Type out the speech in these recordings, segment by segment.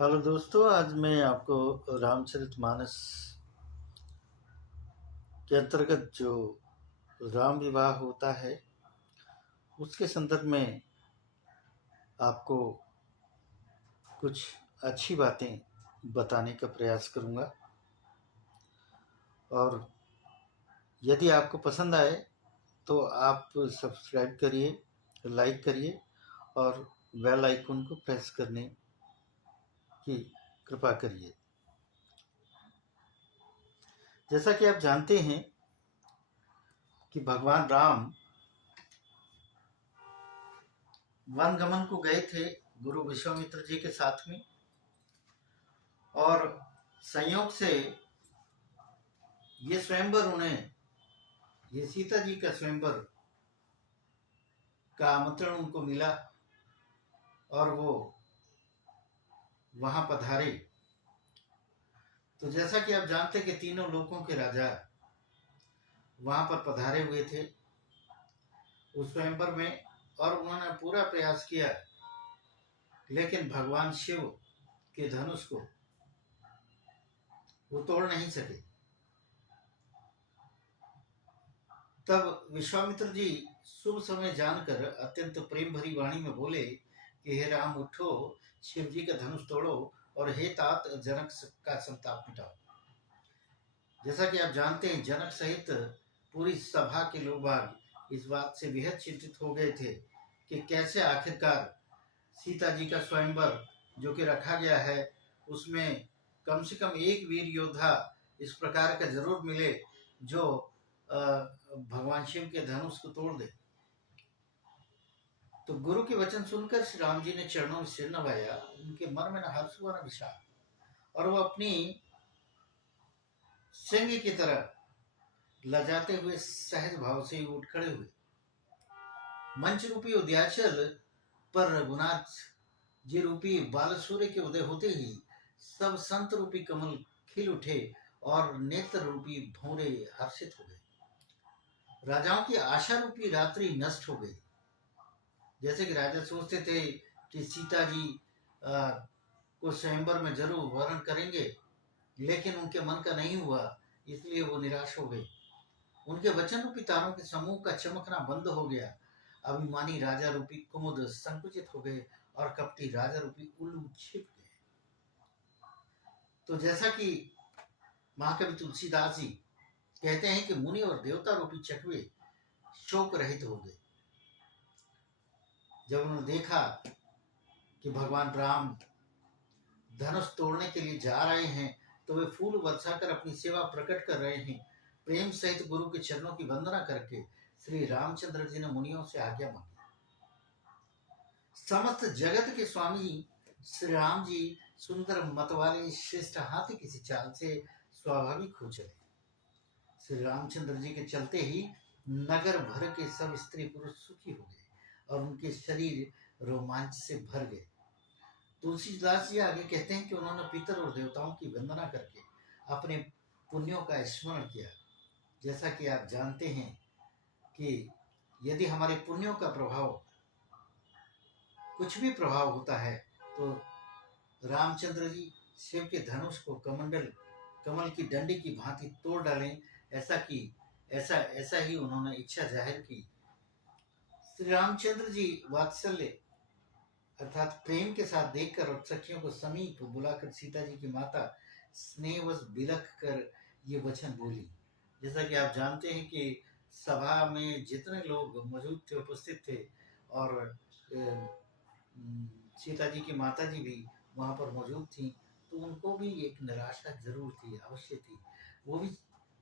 Hello दोस्तों, आज मैं आपको रामचरितमानस के अंतर्गत जो राम विवाह होता है उसके संदर्भ में आपको कुछ अच्छी बातें बताने का प्रयास करूंगा। और यदि आपको पसंद आए तो आप सब्सक्राइब करिए, लाइक करिए और बेल आइकन को प्रेस करने की कृपा करिए। जैसा कि आप जानते हैं कि भगवान राम वन गमन को गए थे गुरु विश्वामित्र जी के साथ में, और संयोग से ये स्वयंवर उन्हें, ये सीता जी का स्वयंवर का आमंत्रण उनको मिला और वो वहां पधारे। तो जैसा कि आप जानते कि तीनों लोकों के राजा वहां पर पधारे हुए थे उस स्वयंवर में, और उन्होंने पूरा प्रयास किया लेकिन भगवान शिव के धनुष को वो तोड़ नहीं सके। तब विश्वामित्र जी शुभ समय जानकर अत्यंत प्रेम भरी वाणी में बोले कि हे राम उठो, शिव जी का धनुष तोड़ो और हे तात जनक का संताप मिटाओ। जैसा कि आप जानते हैं, जनक सहित पूरी सभा के लोग बाग इस बात से बेहद चिंतित हो गए थे कि कैसे आखिरकार सीता जी का स्वयंवर जो कि रखा गया है उसमें कम से कम एक वीर योद्धा इस प्रकार का जरूर मिले जो भगवान शिव के धनुष को तोड़ दे। तो गुरु के वचन सुनकर श्री राम जी ने चरणों में सिर नवाया। उनके मन में न हर्ष हुआ न विषाद, और वो अपनी सिंह की तरह लजाते हुए सहज भाव से उठ खड़े हुए। मंच रूपी उद्याचल पर रघुनाथ जी रूपी बाल सूर्य के उदय होते ही सब संत रूपी कमल खिल उठे और नेत्र रूपी भौरे हर्षित हो गए। राजाओं की आशा रूपी रात्रि नष्ट हो गई। जैसे कि राजा सोचते थे कि सीता जी को स्वयंवर में जरूर वर्ण करेंगे, लेकिन उनके मन का नहीं हुआ, इसलिए वो निराश हो गए। उनके वचन रूपी तारों के समूह का चमकना बंद हो गया। अभिमानी राजा रूपी कुमुद संकुचित हो गए और कपटी राजा रूपी उल्लू छिप गए। तो जैसा कि महाकवि तुलसीदास जी कहते हैं कि मुनि और देवता रूपी चकवे शोक रहित हो गए जब उन्होंने देखा कि भगवान राम धनुष तोड़ने के लिए जा रहे हैं, तो वे फूल बरसाकर अपनी सेवा प्रकट कर रहे हैं। प्रेम सहित गुरु के चरणों की वंदना करके श्री रामचंद्र जी ने मुनियों से आज्ञा मांगी। समस्त जगत के स्वामी श्री राम जी सुंदर मत वाले श्रेष्ठ हाथी किसी चाल से स्वाभाविक हो चले। श्री रामचंद्र जी के चलते ही नगर भर के सब स्त्री पुरुष सुखी हो गए और उनके शरीर रोमांच से भर गए। तुलसीदास जी आगे कहते हैं कि उन्होंने पितर और देवताओं की वंदना करके अपने पुण्यों का स्मरण किया। जैसा कि आप जानते हैं कि यदि हमारे पुण्यों का प्रभाव, कुछ भी प्रभाव होता है, तो रामचंद्र जी शिव के धनुष को कमल की डंडी की भांति तोड़ डालें, ऐसा ही उन्होंने इच्छा जाहिर की। श्री रामचंद्र जी वात्सल्य अर्थात प्रेम के साथ देखकर और सखियों को समीप बुलाकर सीता जी की माता स्नेहवश बिलख कर ये वचन बोली। जैसा कि आप जानते हैं कि सभा में जितने लोग मौजूद थे, उपस्थित थे, और सीता जी की माता जी भी वहां पर मौजूद थी, तो उनको भी एक निराशा जरूर थी, अवश्य थी। वो भी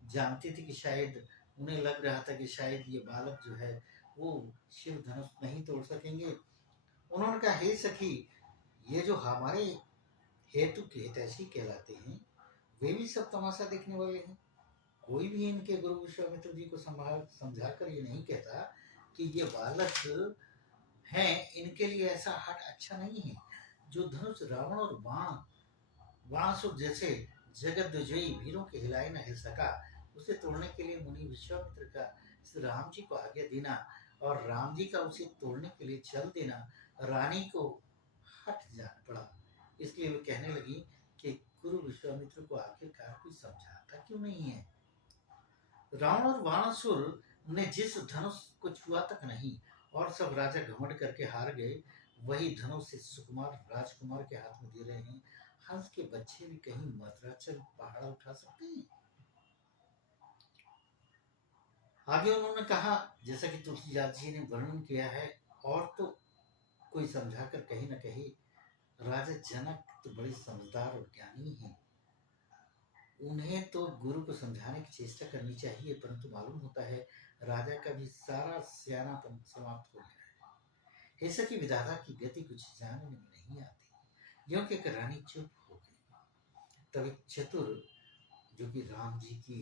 जानती थी कि शायद, उन्हें लग रहा था कि शायद ये बालक जो है वो शिव धनुष नहीं तोड़ सकेंगे। उन्होंने कहा, हे सखी, ये जो हमारे हेतु के हितैषी कहलाते हैं वे भी सब तमाशा देखने वाले हैं। कोई भी इनके गुरु विश्वामित्र जी को समझाकर ये नहीं कहता कि ये बालक हैं, इनके लिए ऐसा हट अच्छा नहीं है। जो धनुष रावण और बाणासुर जैसे जगत विजयी वीरों के हिलाए न हिल सका, उसे तोड़ने के लिए मुनि विश्वामित्र का श्री राम जी को आज्ञा देना और राम जी का उसे तोड़ने के लिए चल देना रानी को हट जाना पड़ा। इसलिए इसलिए वे कहने लगी कि गुरु विश्वामित्र को आखिरकार कोई समझाता क्यों नहीं है। रावण और वाणासुर ने जिस धनुष को छुआ तक नहीं और सब राजा घमंड करके हार गए, वही धनुष से सुकुमार राजकुमार के हाथ में दे रहे हैं। हंस के बच्चे भी कहीं मद्राचल पहाड़ उठा सकते हैं। आगे उन्होंने कहा, जैसा कि तुलसीदास जी ने वर्णन किया है, और तो कोई समझाकर कहीं न कहीं राजा जनक तो बड़े समझदार और ज्ञानी हैं, उन्हें तो गुरु को समझाने की चेष्टा करनी चाहिए, परंतु मालूम होता है राजा का भी सारा सियानापन समाप्त हो गया है। हे सखी, विधाता की गति कुछ जानने में नहीं आती। यों कहकर रानी चुप हो गई। तब एक चतुर, जो कि राम जी की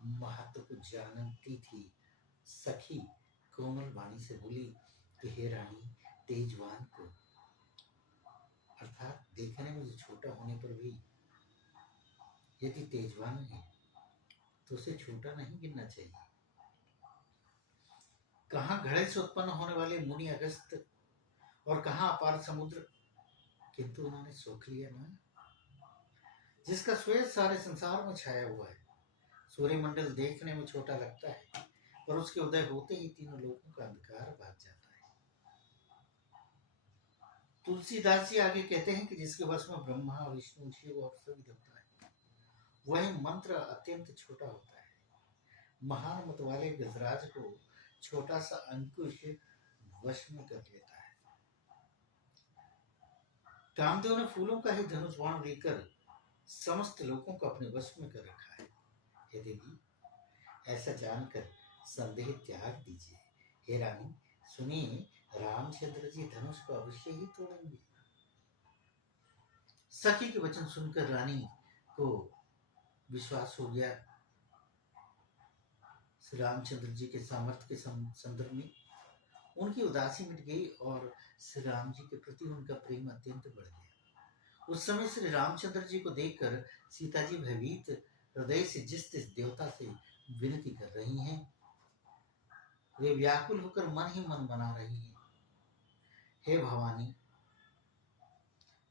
महत्व को जानती थी, सखी कोमल वाणी से बोली कि हे रानी, तेजवान को, अर्थात देखने में जो छोटा होने पर भी यदि तेजवान है तो उसे छोटा नहीं गिनना चाहिए। कहाँ घड़े से उत्पन्न होने वाले मुनि अगस्त और कहाँ अपार समुद्र, किंतु उन्होंने सोख लिया ना, जिसका श्वेत सारे संसार में छाया हुआ है। सूर्यमंडल देखने में छोटा लगता है, पर उसके उदय होते ही तीनों लोगों का अंधकार भाग जाता है। तुलसीदास जी आगे कहते हैं कि जिसके वश में ब्रह्मा, विष्णु, शिव और सभी देवता है, वही मंत्र अत्यंत छोटा होता है। महान मत वाले गजराज को छोटा सा अंकुश वश में कर लेता है। कामदेव ने फूलों का ही धनुष बाण लेकर समस्त लोगों को अपने वश में कर रखा है। हे देवी, ऐसा जानकर संदेह त्याग दीजिए। हे रानी, सुनिए, रामचंद्र जी धनुष को अवश्य ही तोड़ेंगे। सखी के वचन सुनकर रानी को विश्वास हो गया श्री रामचंद्र जी के सामर्थ्य के संदर्भ में। उनकी उदासी मिट गई और श्री राम जी के प्रति उनका प्रेम अत्यंत बढ़ गया। उस समय श्री रामचंद्र जी को देखकर सीता जी भयभीत हृदय से जिस देवता से विनती कर रही हैं, वे व्याकुल होकर मन ही मन मना रही हैं। हे भवानी,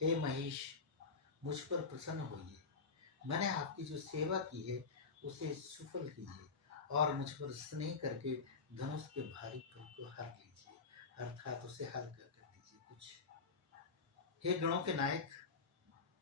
हे महेश, मुझ पर प्रसन्न होइए। मैंने आपकी जो सेवा की है उसे सुफल कीजिए और मुझ पर स्नेह करके धनुष के भारीपन को हर लीजिए, अर्थात उसे हल्का कर दीजिए कुछ। हे गणों के नायक,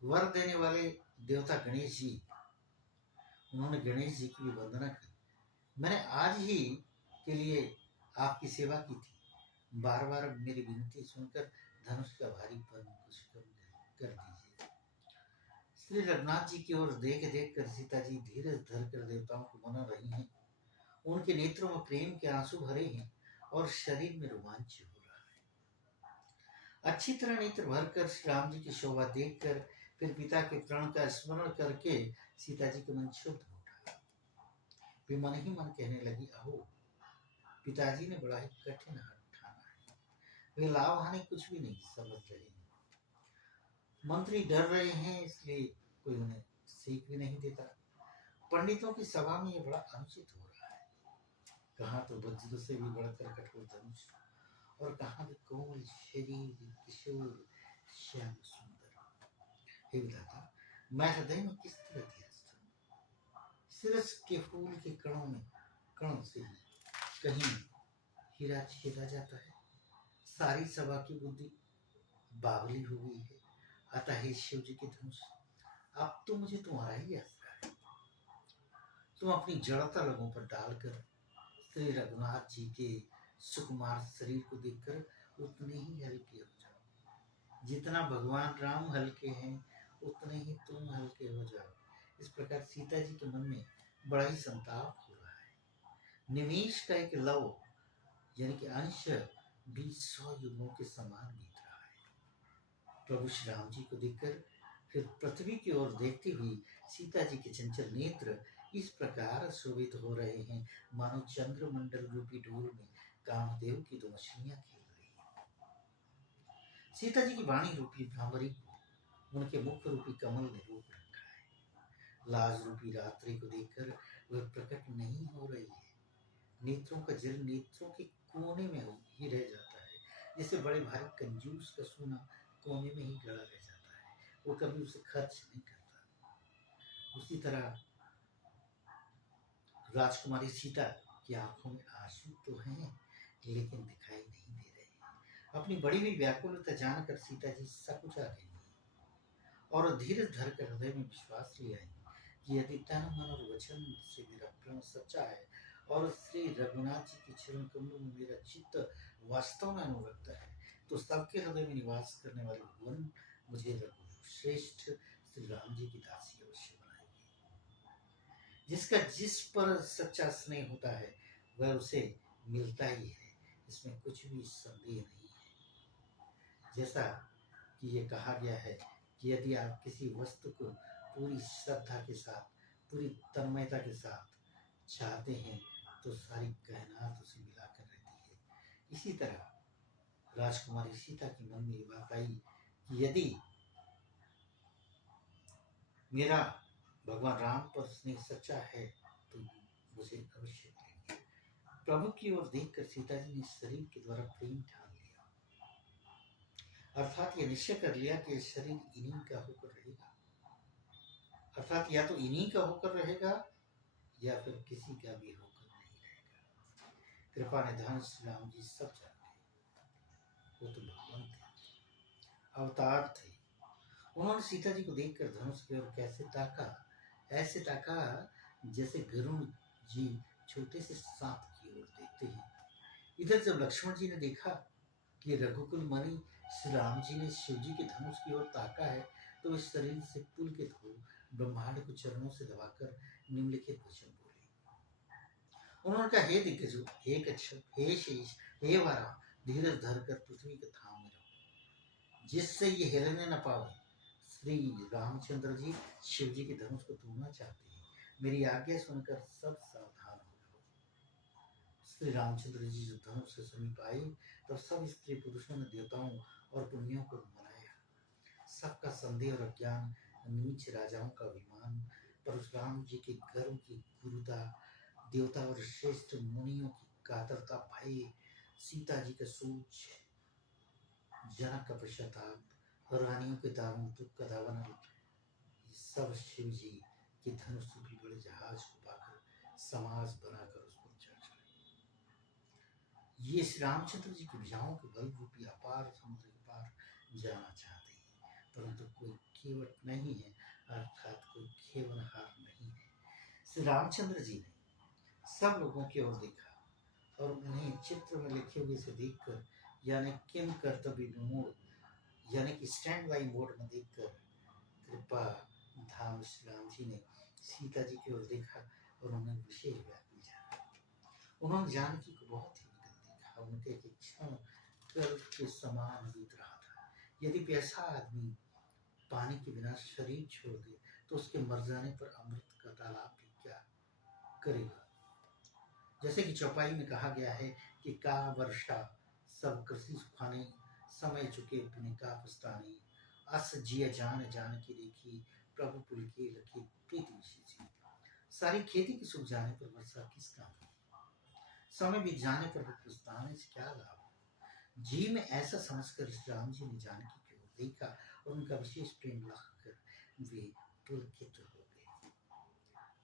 वर देने वाले देवता गणेश जी, उन्होंने गणेश जी की भी वंदना की। मैंने आज ही के लिए आपकी सेवा की थी। बार बार मेरी विनती सुनकर धनुष का भारीपन कुछ कम कर दीजिए। श्री रघुनाथ जी की ओर देख देख कर सीता जी धीरज धर कर देवताओं को मना रही हैं। उनके नेत्रों में प्रेम के आंसू भरे हैं और शरीर में रोमांच हो रहा है। अच्छी तरह नेत्र भरकर श्री राम जी की शोभा देखकर फिर पिता के प्रण का स्मरण करके सीता जी का मन शुद्ध हो उठा। वे मन ही मन कहने लगी, अहो, पिताजी ने बड़ा ही कठिन हाथ ठाना है। वे लाभ हानि कुछ भी नहीं समझ रहे हैं। मंत्री डर रहे हैं, इसलिए कोई उन्हें सीख भी नहीं देता। पंडितों की सभा में ये बड़ा अनुचित हो रहा है। कहाँ तो वज्र से भी बढ़कर कठोर धनुष और कहाँ भी कोमल शरीर, किशोर, श्याम सुंदर। हे विधाता, मैं हृदय में किस तरह ध्यस्त हूँ। सिरस के फूल के कणों से ही कहीं हीरा छेदा जाता है। सारी सभा की बुद्धि बावली हो गई है। अतः हे शिव जी के धनुष, अब तो मुझे तुम्हारा ही आसरा है। तुम अपनी जड़ता लोगों पर डालकर श्री रघुनाथ जी के सुकुमार शरीर को देखकर उतने ही हल्के हो जाओ। जितना भगवान राम हल्के हैं, उतने ही तुम हल्के हो जाओ। इस प्रकार सीता जी के मन में बड़ा ही संताप हो रहा है। निमेश का एक लव यानी कि अंश भी 100 युगों के समान बीत रहा है। प्रभु श्री राम जी को देखकर फिर पृथ्वी की ओर देखती हुई सीता जी के चंचल नेत्र इस प्रकार शोभित हो रहे हैं, मानो चंद्रमंडल रूपी डोर में कामदेव की 2 मछलियां खेल रही हैं। सीता जी की वाणी रूपी भ्रामरी को उनके मुख रूपी कमल ने रोक रखा है। लाज रूपी रात्रि को देखकर वह प्रकट नहीं हो रही है। नेत्रों का जल नेत्रों के कोने में ही रह जाता है, जैसे बड़े भारी कंजूस का सोना कोने में ही गड़ा रह जाता है। वो कभी उसे खर्च नहीं करता। उसी तरह राजकुमारी सीता की आंखों में आंसू तो हैं, लेकिन दिखाई नहीं दे रहे। अपनी बड़ी हुई व्याकुलता जानकर सीता जी सकुचा गई और धीरज धरकर हृदय में विश्वास ले आई कि यदि तन मन और वचन से मेरा प्रेम सच्चा है और श्री रघुनाथ जी के चरण कमलों में मेरा चित्त वास्तव में अनुरक्त है, तो सबके हृदय में निवास करने वाले भगवान मुझे रघु श्रेष्ठ श्री राम जी की दासी अवश्य बनाएंगे। जिसका जिस पर सच्चा स्नेह होता है वह उसे मिलता ही है, इसमें कुछ भी संदेह नहीं है। जैसा कि ये कहा गया है कि यदि आप किसी वस्तु को पूरी श्रद्धा के साथ, पूरी तन्मयता के साथ चाहते हैं तो सारी कायनात उसे मिलाकर रहती है। इसी तरह राजकुमारी सीता के मन में ये बात आई कि यदि मेरा भगवान राम पर स्नेह सच्चा है तो मुझे अवश्य देंगे। प्रभु की ओर देखकर सीता जी ने शरीर के द्वारा प्रेम ठान लिया, अर्थात ये निश्चय कर लिया कि शरीर इन्हीं का होकर रहेगा, अर्थात या तो इन्हीं का होकर रहेगा या फिर किसी का भी होकर नहीं रहेगा। कृपा निधान श्री राम जी सब जानते, वो तो भगवान थे, अवतार थे। उन्होंने सीता जी को देखकर धनुष की ओर कैसे ताका, ऐसे ताका जैसे गरुड़ जी छोटे से सांप की ओर देखते हैं। इधर जब लक्ष्मण जी ने देखा कि रघुकुल मणि श्री राम जी ने शिव जी के धनुष की ओर ताका है, तो इस शरीर से पुलकित हो ब्रह्मांड को चरणों से दबाकर निम्नलिखित वचन बोले। उन्होंने कहा, हे दिग्गजों, हे कच्छप, हे शेष, हे वारा, धीरज धरकर पृथ्वी के थाम में रहो, जिससे ये हिलने न पावे। श्री रामचंद्र जी शिव जी के धनुष को तोड़ना चाहते हैं, मेरी आज्ञा सुनकर सब सावधान हो जाओ। श्री रामचंद्र जी जब धनुष से समीप आए तब सब स्त्री पुरुषों ने देवताओं और पुण्यों को मनाया। सबका संदेह और अज्ञान, नीच राजाओं का अभिमान, परशुराम जी के गर्व की गुरुता, देवता और श्रेष्ठ मुनियों की कातरता, भय, सीता जी का सूझ, जनक का पश्चाताप, रानियों के दारुण दुख का दावन, सब शिव जी के धनुष रूपी बड़े जहाज को पाकर समाज बनाकर उस पर चढ़ चढ़े। ये श्री रामचंद्र जी की भुजाओं के बल रूपी अपार समुद्र के पार जाना चाहते हैं, परंतु कोई केवट नहीं है, अर्थात कोई खेवनहार नहीं है। श्री रामचंद्र जी ने सब लोगों की ओर देखा और उन्हें चित्र में लिखे हुए से देखकर, यानी किम कर्तव्य विमूढ़, यानी कि स्टैंड बाई मोड में देखकर कृपा धाम श्री राम जी ने सीता जी की ओर देखा और उन्हें विशेष व्याकुल जाना। उन्होंने जानकी को बहुत ही निकट देखा, उनके एक क्षण कल के समान बीत रहा था। यदि प्यासा आदमी पानी के बिना शरीर छोड़ दे तो उसके मर जाने पर अमृत का तालाब भी क्या करेगा। जैसे कि चौपाई में कहा गया है कि का वर्षा सब कृषि सुखाने, समय चुके बिन का पछताने, अस जिय जान जान की देखी, प्रभु पुल के रखी प्रीति विशेषी। सारी खेती की सूख जाने पर वर्षा किस काम की, समय बीत जाने पर भी पछताने से क्या लाभ। जी में ऐसा समझकर राम जी ने जानकी की ओर देखा और उनका विशेष प्रेम लाकर वे पुलकित हो गए।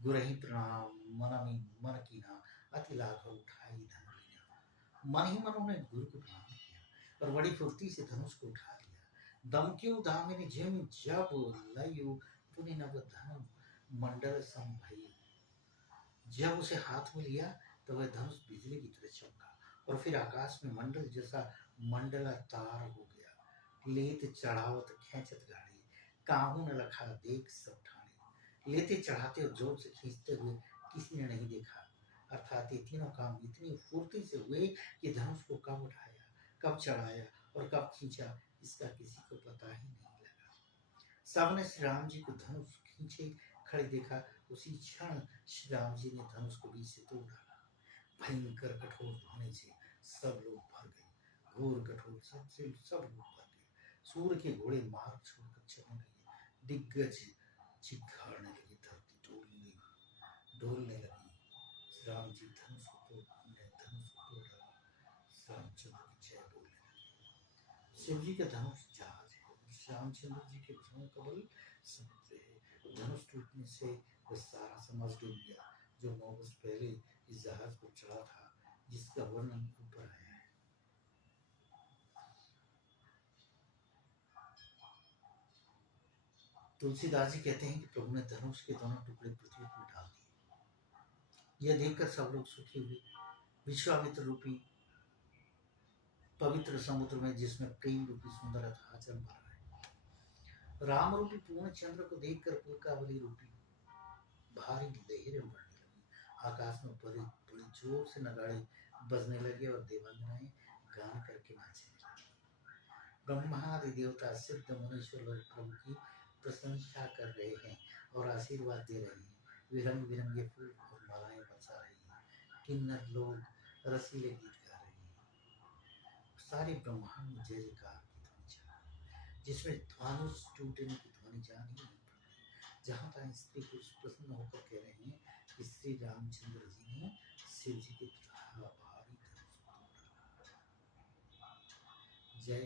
गुरहि प्रणाम मनमि मन कीना, अति लाघव उठाई धन लीना। मन ही मन उन्होंने गुरु को प्रणाम किया और बड़ी फुर्ती से धनुष को उठा लिया। दमक्यू दामिनी जिम जब लयु पुनि नव धनु मंडल संभई। जब उसे हाथ में लिया तो वह धनुष बिजली की तरह चमका और फिर आकाश में मंडल जैसा मंडला तार हो गया। लेत चढ़ावत खेचत गाड़ी, काहू न लखा देख सब ठाणे। लेते चढ़ाते और जोर से खींचते हुए किसी ने नहीं देखा, अर्थात ये तीनों काम इतनी फुर्ती से हुए कि धनुष को कब उठाया, कब चढ़ाया और कब खींचा इसका किसी को पता ही नहीं लगा। सबने श्री राम जी को धनुष खींचे खड़े देखा। उसी क्षण श्री राम जी ने धनुष को बीच से तोड़ डाला। भयंकर कठोर होने से सब लोग भर गए, घोर कठोर सबसे सब लोग भर गए। सूर्य के घोड़े मार्ग छोड़कर चलने लगे, दिग्गज चिघाड़ने लगे, धरती डोलने लगी। श्री राम जी धनुष को तोड़ डाला, रामचंद्र की जय बोलने लगे। शिव जी का धनुष जहाज है, रामचंद्र जी के भुजों का बल समुद्र है। धनुष टूटने से वह सारा समाज डूब गया जो 9 वर्ष पहले इस जहाज पर चढ़ा था, जिसका वर्णन ऊपर आया है। तुलसीदास जी कहते हैं कि प्रभु ने धनुष के दोनों टुकड़े पृथ्वी पर डाल दिए। यह देखकर सब लोग सुखी हुए। विश्वामित्र रूपी पवित्र समुद्र में, जिसमें प्रेम रूपी सुंदर अथाह जल भरा है, राम रूपी पूर्ण चंद्र को देखकर पुलकावली रूपी भारी लहरें उमड़ने लगी। आकाश में बड़ी जोर से नगाड़े बजने लगे और देवांगनाएं गान करके नाचने लगी। ब्रह्मादि देवता, सिद्ध, मुनीश्वर लोग प्रभु की प्रशंसा कर रहे हैं और आशीर्वाद दे रहे हैं। वे रंग बिरंगे फूल और मालाएं बरसा रहे हैं। किन्नर लोग रसीले गीत गा रहे हैं। सारे ब्रह्मांड में जय जयकार की ध्वनि चल रही है, जिसमें धनुष टूटने की ध्वनि जान ही नहीं पड़ रही। जहाँ तहाँ स्त्री पुरुष प्रसन्न होकर कह रहे हैं कि श्री रामचंद्र जी ने शिव जी के भारी धनुष को तोड़ा। जय